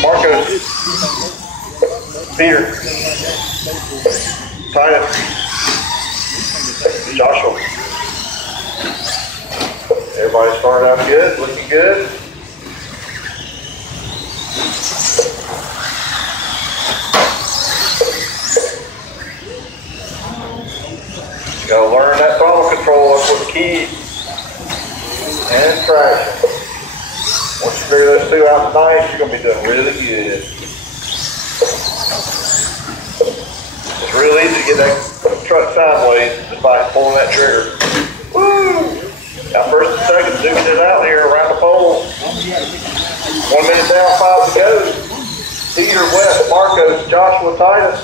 Marcos, Peter, Titus, Joshua. Everybody started out good, looking good. You gotta learn that throttle control. That's what the key. And traction. Once you figure those two out nice, you're gonna be doing really good. It's real easy to get that truck sideways just by pulling that trigger. Woo! Now first and second, zooming it out here around the pole. 1 minute down, 5 to go. Peter, West, Marcos, Joshua, Titus.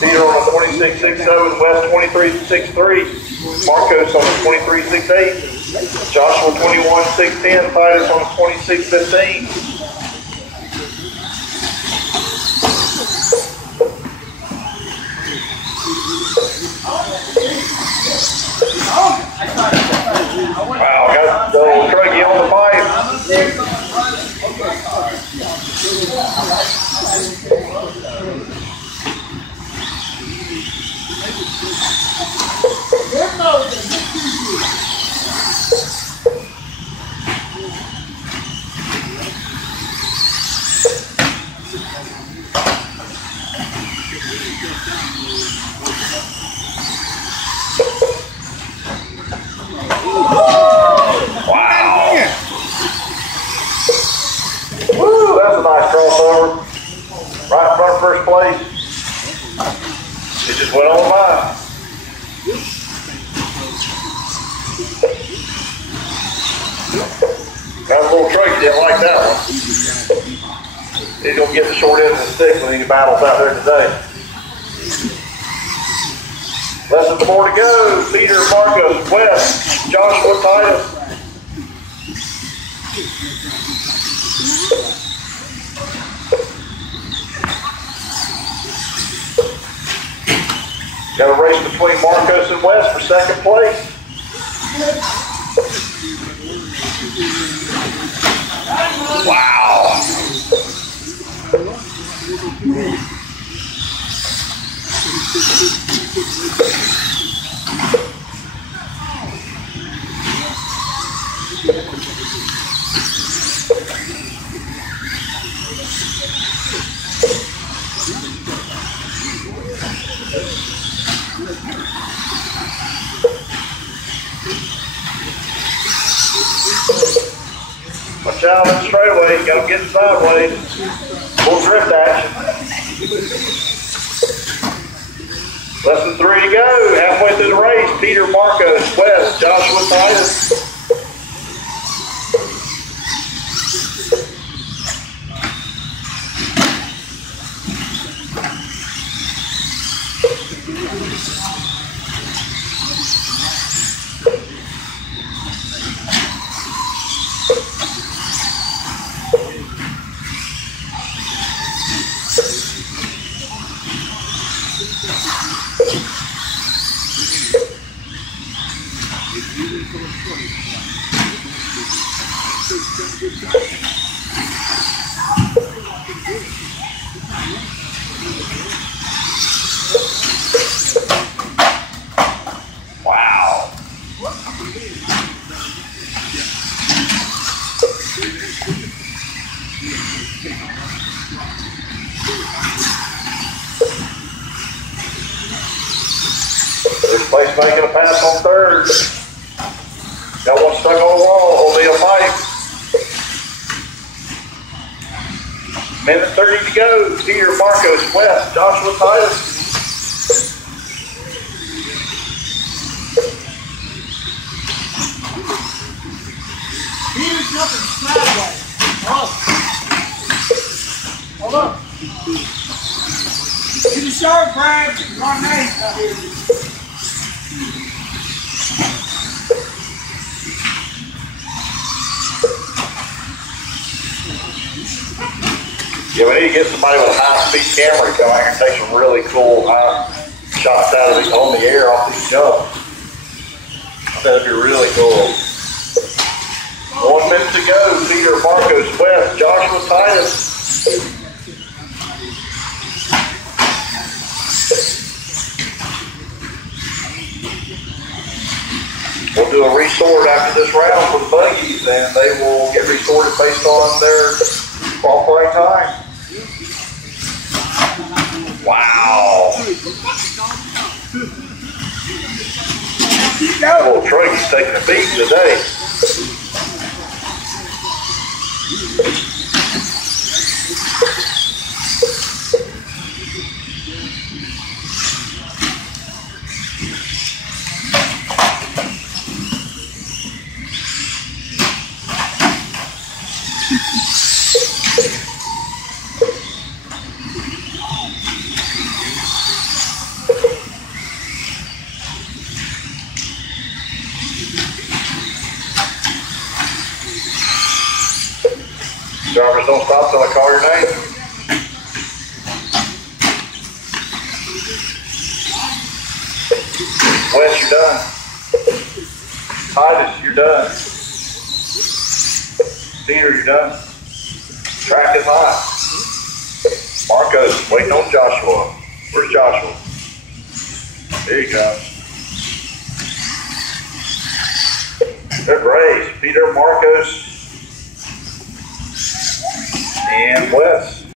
Peter on the 26.67, West 23.63. Marcos on the 23.68. Joshua 21.610, Titus on the 26.15. Wow, got the old truggy on the pipe. Woo, that's a nice crossover. Right in front of first place. It just went on by. Got a little truck, you didn't like that one. He's going to get the short end of the stick when he battles out there today. Less than 4 to go. Peter, Marcos, West, Joshua, Titus. Got a race between Marcos and West for second place. Wow. Watch out on the straightaway, you gotta get it sideways. Full drift action. Less than 3 to go, halfway through the race. Peter, Marcos, West, Joshua, Titus. Wow. First place making a pass on third. Got one stuck on the wall, holding a pipe. Minute 30 to go. Peter, Marcos, West, Joshua, Titus. Peter's jumping sideways. Hold up. Get the sharp, Brad. Run nice out here. Yeah, we need to get somebody with a high-speed camera to come out here and take some really cool high shots out of these on the air off these jumps. I bet it'd be really cool. 1 minute to go. Peter, Marcos, West, Joshua, Titus. started. We'll do a resort after this round for the buggies, and they will get resorted based on their qualifying time. Wow. Oh, Troy's taking a beating today. Drivers, don't stop till I call your name. Wes, you're done. Titus, you're done. Peter, you're done. Track is high. Marcos, waiting on Joshua. Where's Joshua? There you go. They're Braves. Peter, Marcos, and Wes.